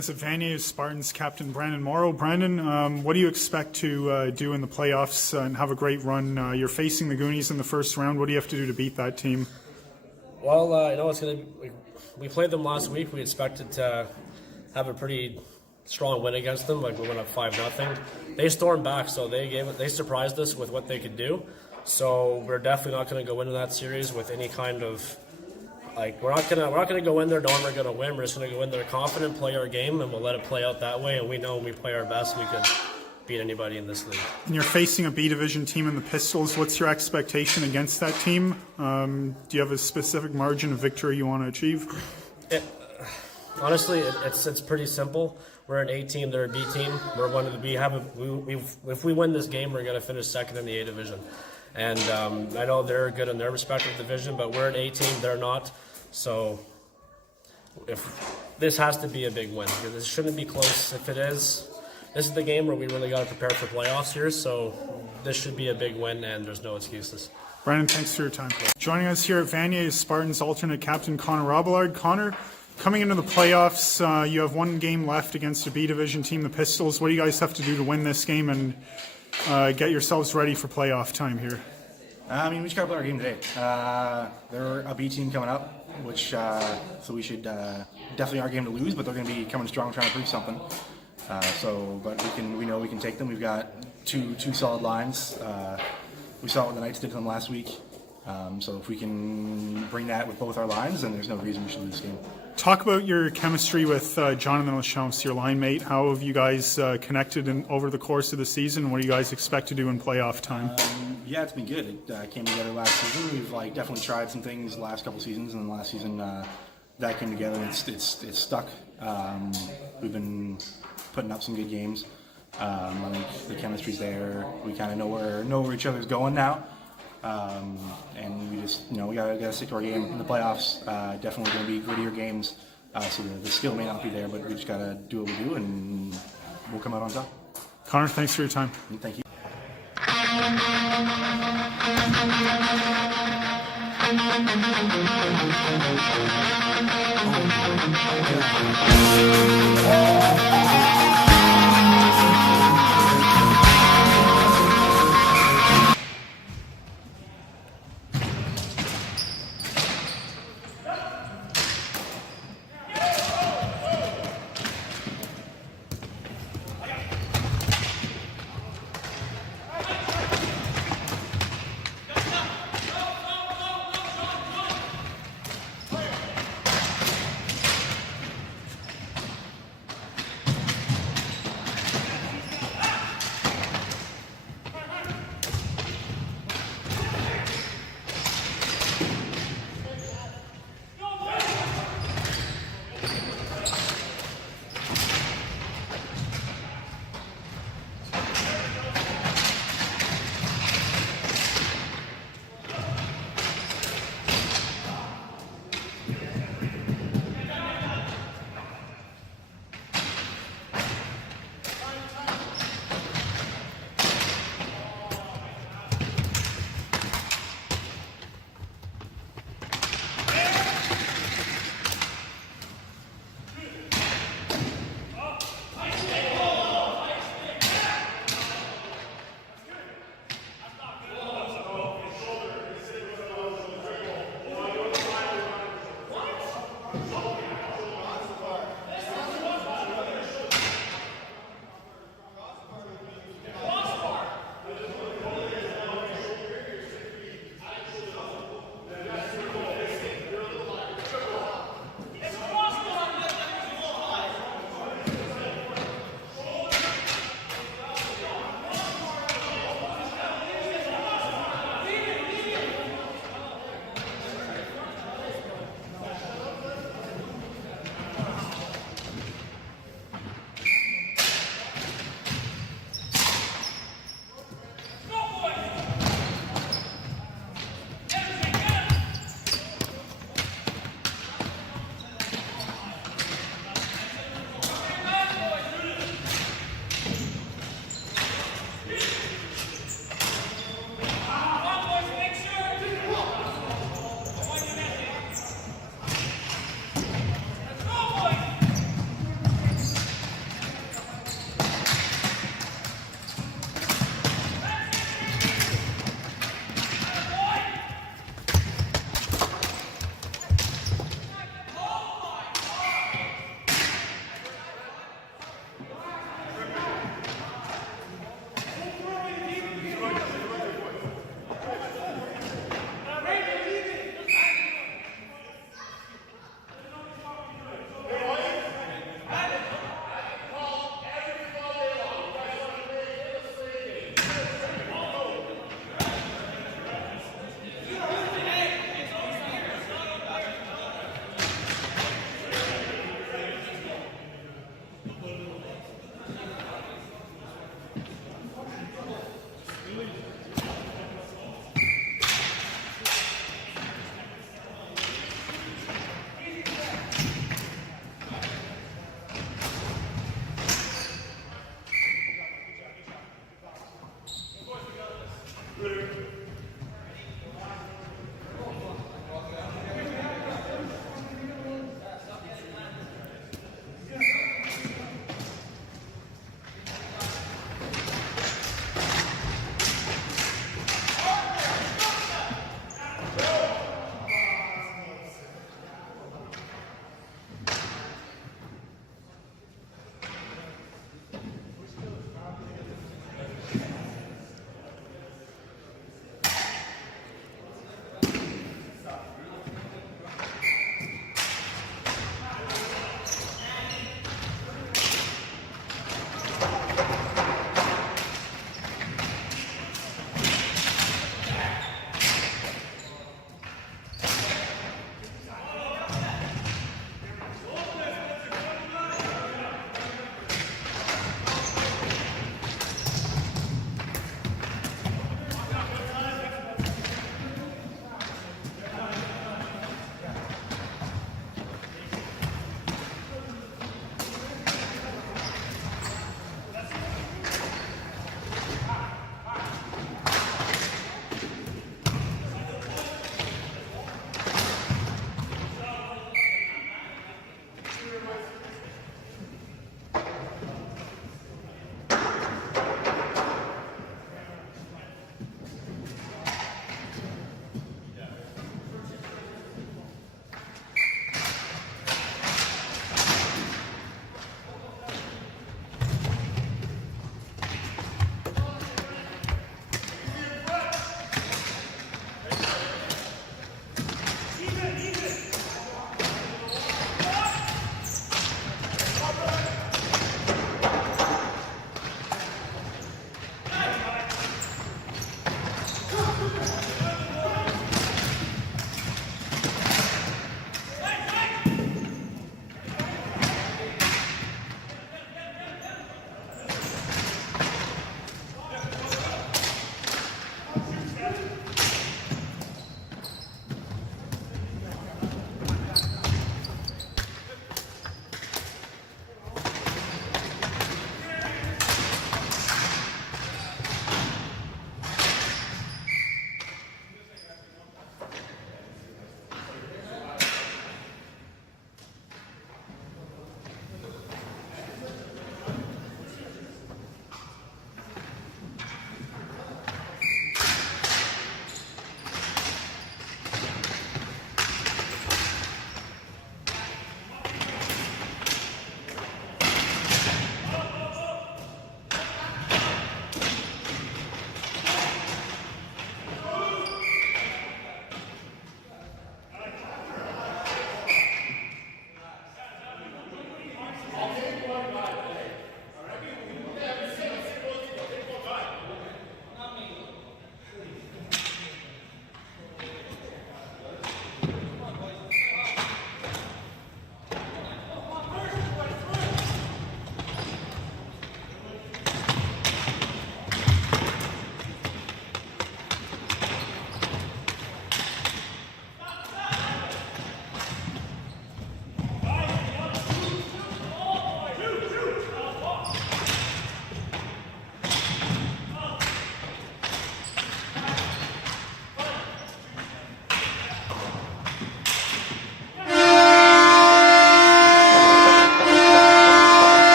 As a Vanier Spartans captain Brandon Morrow. Brandon, what do you expect to do in the playoffs and have a great run? You're facing the Goonies in the first round. What do you have to do to beat that team? Well, I know it's going to be, we played them last week. We expected to have a pretty strong win against them. Like we went up 5-0. They stormed back, so they surprised us with what they could do. So we're definitely not going to go into that series with any kind of we're not gonna go in there knowing we're gonna win. We're just gonna go in there confident, play our game, and we'll let it play out that way. And we know when we play our best, we can beat anybody in this league. And you're facing a B division team in the Pistols. What's your expectation against that team? Do you have a specific margin of victory you want to achieve? Honestly, it's pretty simple. We're an A team, they're a B team. We're one of the if we win this game, we're gonna finish second in the A division. And I know they're good in their respective division, but we're an A team, they're not. So this has to be a big win. This shouldn't be close. If it is, this is the game where we really got to prepare for playoffs here. So this should be a big win, and there's no excuses. Brandon, thanks for your time. Joining us here at Vanier is Spartans alternate captain Connor Robillard. Connor, coming into the playoffs, you have one game left against a B division team, the Pistols. What do you guys have to do to win this game and get yourselves ready for playoff time here? We just got to play our game today. They're a B team coming up, which so we should definitely our game to lose, but they're going to be coming strong, trying to prove something. But we know we can take them. We've got two solid lines. We saw what the Knights did to them last week. So if we can bring that with both our lines, then there's no reason we should lose this game. Talk about your chemistry with Jonathan Lachance, your line mate. How have you guys connected over the course of the season? What do you guys expect to do in playoff time? Yeah, it's been good. It came together last season. We've definitely tried some things the last couple seasons, and last season that came together. And it's stuck. We've been putting up some good games. I think the chemistry's there. We kind of know where each other's going now. And we just, we gotta stick to our game in the playoffs. Definitely going to be grittier games, so the skill may not be there, but we just gotta do what we do, and we'll come out on top. Connor, thanks for your time. Thank you.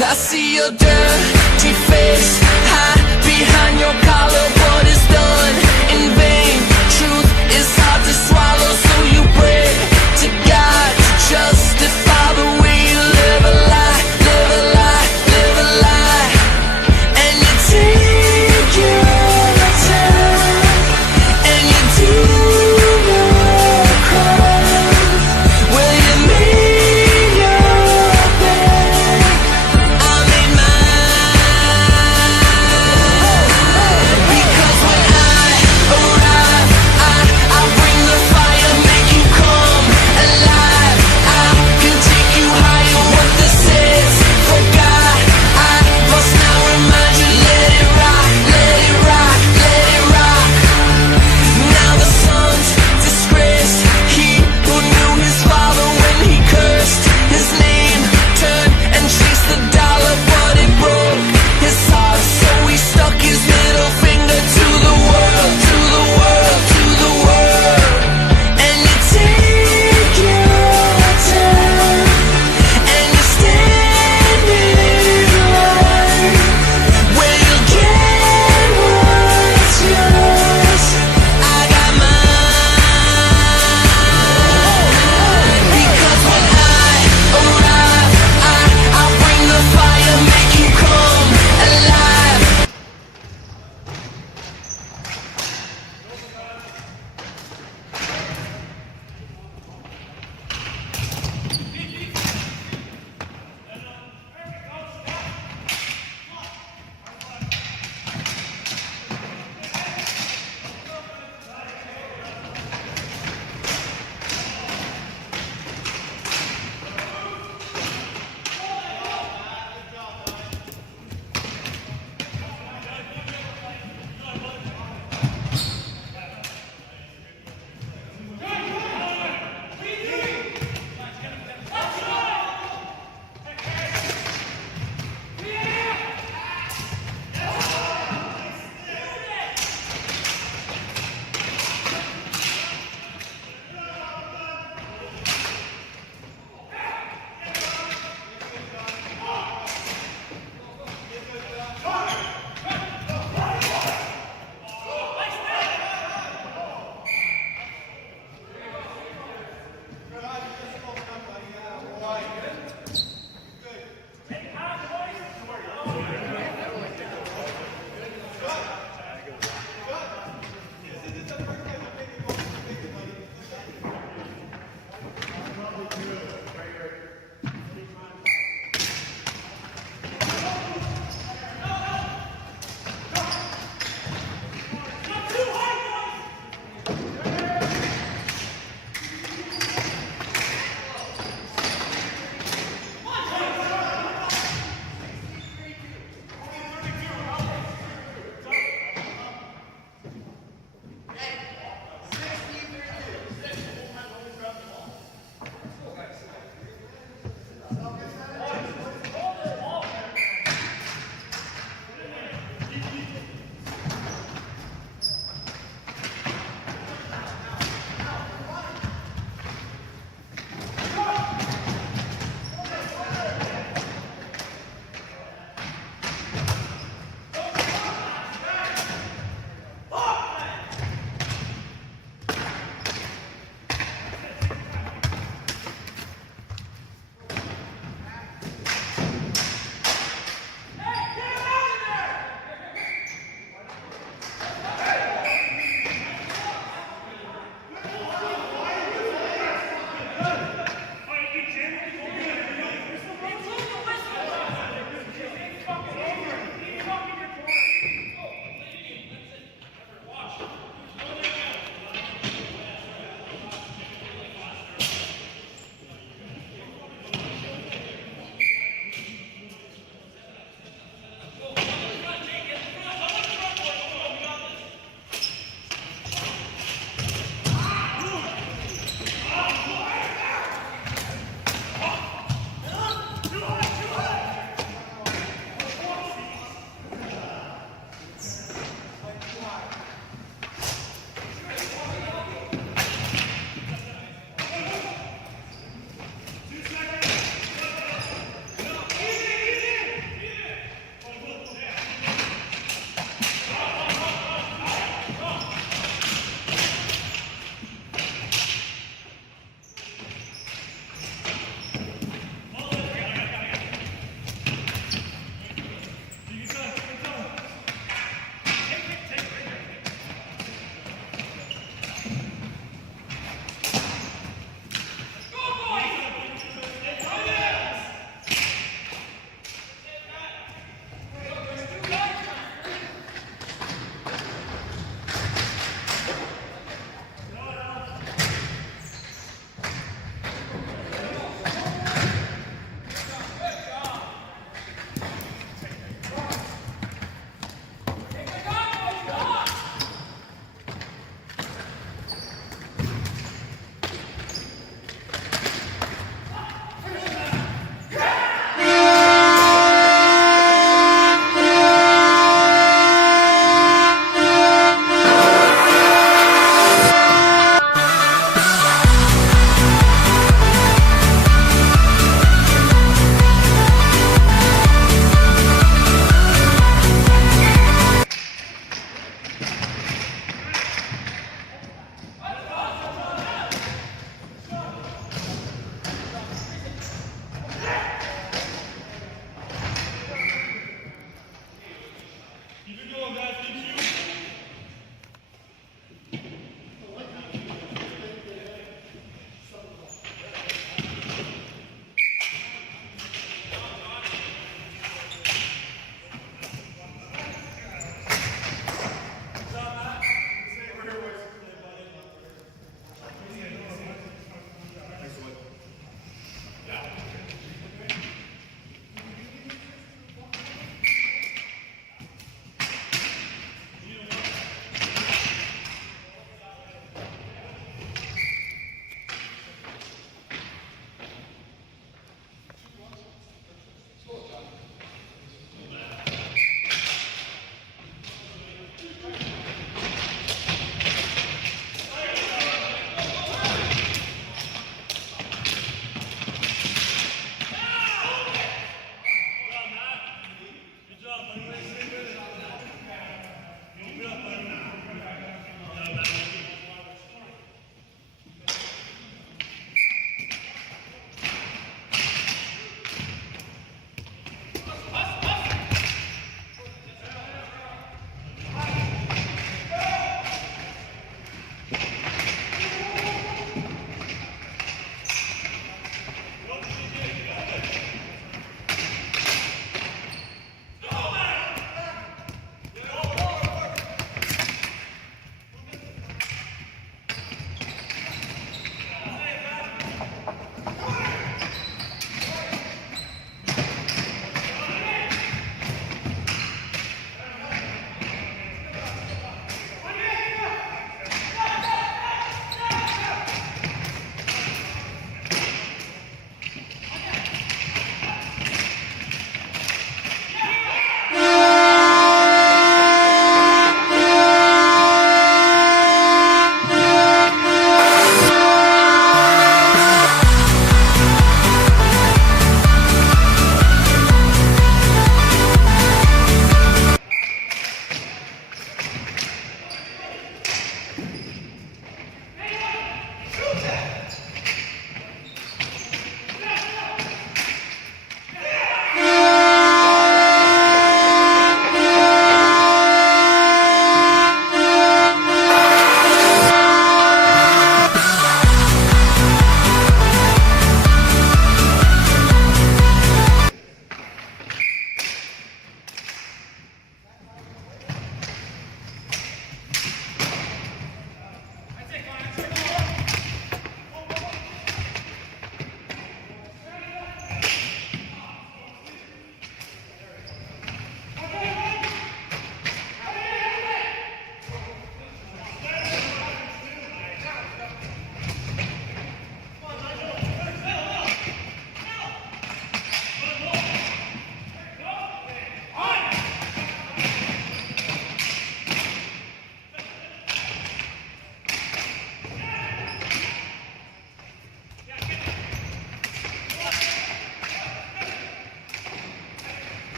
I see your dirty face hide behind your collar. What is done in vain? Truth is hard to swallow, so you pray to God to justify the way you live a lie, live a lie, live a lie. And you take your time, and you do your crime. Well, you made your bed, I made mine. Because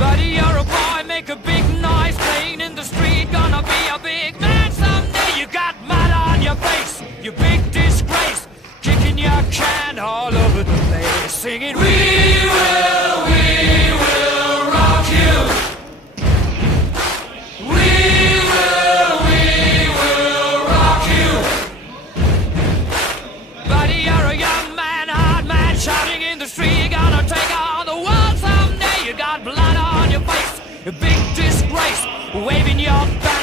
Buddy, you're a boy, make a big noise, playing in the street, gonna be a big man someday. You got mud on your face, you big disgrace, kicking your can all over the place, singing, we will rock you. We will rock you. Buddy, you're a young man, hard man, shouting in the street, you're gonna take on the world someday. You got blood on your face, a big disgrace, waving your flag.